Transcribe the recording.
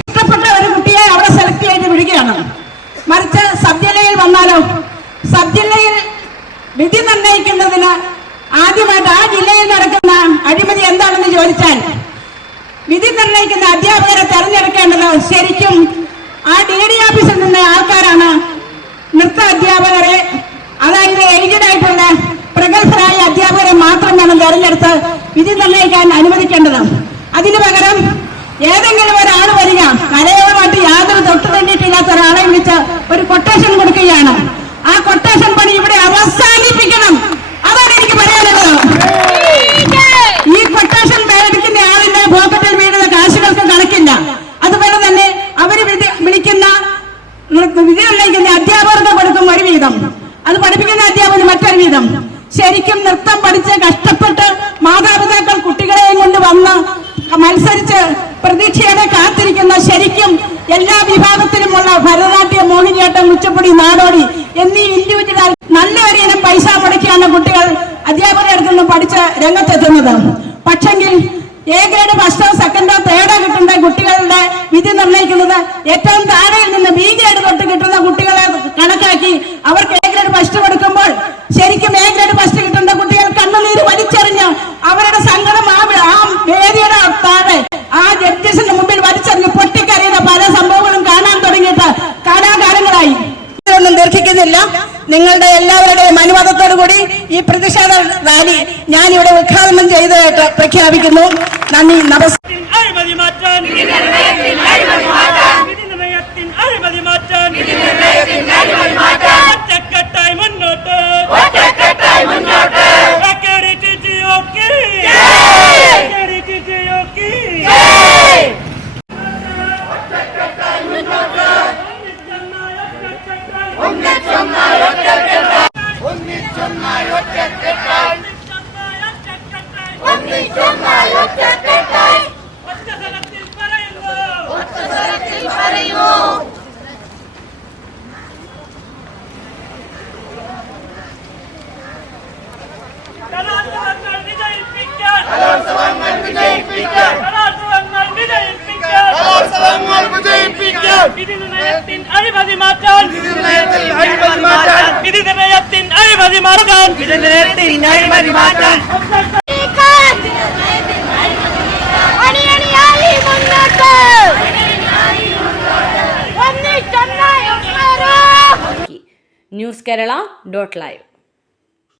ഇഷ്ടപ്പെട്ട ഒരു കുട്ടിയെ അവിടെ സെലക്ട് ചെയ്ത് വിടുകയാണ്. മറിച്ച് സബ് ജില്ലയിൽ വന്നാലോ? സബ് വിധി നിർണയിക്കുന്നതിന് ആദ്യമായിട്ട് ആ ജില്ലയിൽ നടക്കുന്ന അഴിമതി എന്താണെന്ന് ചോദിച്ചാൽ വിധി നിർണയിക്കുന്ന അധ്യാപകരെ തെരഞ്ഞെടുക്കേണ്ടത് ശരിക്കും തെരഞ്ഞെടുത്ത് വിധി നിർണയിക്കാൻ അനുവദിക്കേണ്ടത് അതിനു പകരം ഏതെങ്കിലും ഒരാൾ വരിക കലയോടുമായിട്ട് യാതൊരു തൊട്ടു തന്നിട്ടില്ലാത്ത ഒരാളെ വിളിച്ച് ഒരു കൊട്ടേഷൻ കൊടുക്കുകയാണ്. ആ കൊട്ടേഷൻ പണി ഇവിടെ അവസാനിപ്പിക്കണം. അതാണ് എനിക്ക് പറയാനുള്ളത്. ഈ കൊട്ടേഷൻ മേടിക്കുന്ന ആളിന്റെ പോക്കറ്റിൽ വീഴുന്ന കാശുകൾക്ക് കണക്കില്ല. അതുപോലെ തന്നെ അവർ വിളിക്കുന്ന വിധി നിർണയിക്കുന്ന അധ്യാപകർക്ക് കൊടുക്കും ഒരു വീതം. അത് പഠിപ്പിക്കുന്ന അധ്യാപകന് മറ്റൊരു വീതം. ശരിക്കും നൃത്തം പഠിച്ച് കഷ്ടപ്പെട്ട് മാതാപിതാക്കൾ കുട്ടികളെയും കൊണ്ട് വന്ന് മത്സരിച്ച് പ്രതീക്ഷയോടെ കാത്തിരിക്കുന്ന ശരിക്കും എല്ലാ വിഭാഗത്തിലുമുള്ള ഭരതനാട്യം മോഹിനിയാട്ടം ഉച്ചപ്പൊടി നാടോടി എന്നീ ഇൻഡിവിജ്വൽ നല്ല ഒരു ഇനം പൈസ മുടക്കിയാണ് കുട്ടികൾ അധ്യാപകരുടെ നിന്ന് പഠിച്ച് രംഗത്തെത്തുന്നത്. പക്ഷെങ്കിൽ എ ഗ്രേഡ് ഫസ്റ്റോ സെക്കൻഡോ തേർഡോ കിട്ടുന്ന കുട്ടികളുടെ വിധി നിർണയിക്കുന്നത് ഏറ്റവും താഴെയിൽ നിന്ന് ബി ഗ്രേഡ് തൊട്ട് കിട്ടുന്ന കുട്ടികളെ കണക്കാക്കി അവർക്ക് എ ഗ്രേഡ് ഫസ്റ്റ് കൊടുക്കുമ്പോൾ ശരിക്കും എ ഗ്രേഡ് ഫസ്റ്റ് കിട്ടുന്ന കുട്ടികൾ കണ്ണുനീര് വലിച്ചെറിഞ്ഞ് അവരുടെ സങ്കടം ആ വി- ആ വേദിയുടെ താഴെ ആ ജഡ്ജസിന്റെ മുമ്പിൽ വലിച്ചെറിഞ്ഞ് പൊട്ടിക്കരയുന്ന പല സംഭവങ്ങളും കാണാൻ തുടങ്ങിയിട്ട് കാലാകാലങ്ങളായി ഒന്നും ദീർഘിക്കുന്നില്ല നിങ്ങളുടെ എല്ലാവരുടെയും അനുവാദത്തോടു കൂടി ഈ പ്രതിഷേധ റാലി ഞാൻ ഇവിടെ ഉദ്ഘാടനം ചെയ്തതായിട്ട് പ്രഖ്യാപിക്കുന്നു. നന്ദി നമസ്കാരം വിധി നിർണയത്തിൻ അഴിമതി മാറ്റാൻ വിധി നിർണ്ണയത്തിൻ അഴിമതി മാറ്റാൻ വിധി നിർണ്ണയത്തിൻ അഴിമതി മാറ്റാൻ അണിയണിയായി മുന്നോട്ട് ഒന്നിച്ചൊന്നായി ഉയരൂ ന്യൂസ് കേരള ഡോട്ട് ലൈവ്